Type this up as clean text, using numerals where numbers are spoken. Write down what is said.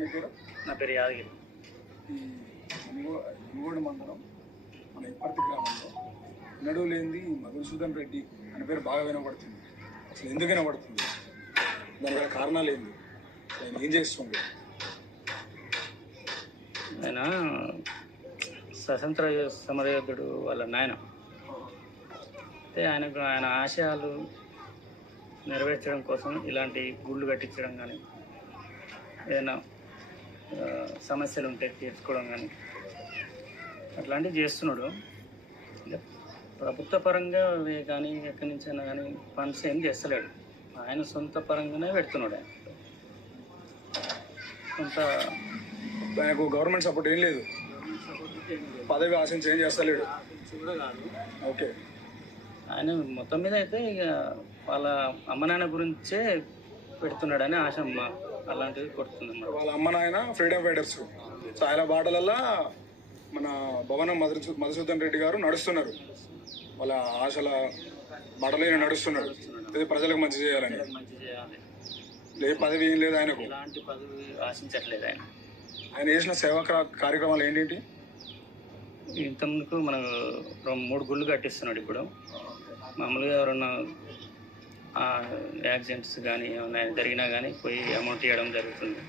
నా పేరు యాదగిరి. ఈ మునుగోడు మండలం మన ఇప్పటి గ్రామంలో నడువు లేనిది మధుసూదన్ రెడ్డి అనే పేరు బాగా వినబడుతుంది. అసలు ఎందుకు వినబడుతుంది? దాని కారణాలు ఏంది? ఆయన ఏం చేస్తుంది? ఆయన స్వతంత్ర సమరయోధుడు వాళ్ళ నాయన. అయితే ఆయన ఆశయాలు నెరవేర్చడం కోసం ఇలాంటి గుళ్ళు కట్టించడం కానీ, ఏదైనా సమస్యలు ఉంటే తీర్చుకోవడం కానీ అట్లాంటివి చేస్తున్నాడు. ప్రభుత్వ పరంగా కానీ ఎక్కడి నుంచైనా కానీ ఫండ్స్ ఏం చేస్తలేడు. ఆయన సొంత పరంగానే పెడుతున్నాడు. ఆయన సొంత ఆయనకు గవర్నమెంట్ సపోర్ట్ ఏం లేదు, పదవి ఆశించి ఏం చేస్తలేడు. ఓకే, ఆయన మొత్తం మీద అయితే ఇక వాళ్ళ అమ్మ నాన్న గురించే పెడుతున్నాడని ఆశ అలాంటివి కొడుతుంది. వాళ్ళ అమ్మ నాయన ఫ్రీడమ్ ఫైటర్స్. సో ఆయన బాటలల్లా మన భవనం మధుసూదన్ రెడ్డి గారు నడుస్తున్నారు. వాళ్ళ ఆశల బాటలో నడుస్తున్నాడు. ఇది ప్రజలకు మంచి చేయాలని. ఏ పదవి ఏం లేదు ఆయనకు, ఎలాంటి పదవి ఆశించట్లేదు. ఆయన చేసిన సేవా కార్యక్రమాలు ఏంటి? ఇంతకుముందుకు మనం 3 గుళ్ళు కట్టిస్తున్నాడు. ఇప్పుడు మామూలుగా ఎవరన్నా యాక్సిడెంట్స్ కానీ ఏమైనా జరిగినా కానీ పోయి అమౌంట్ ఇవ్వడం జరుగుతుంది.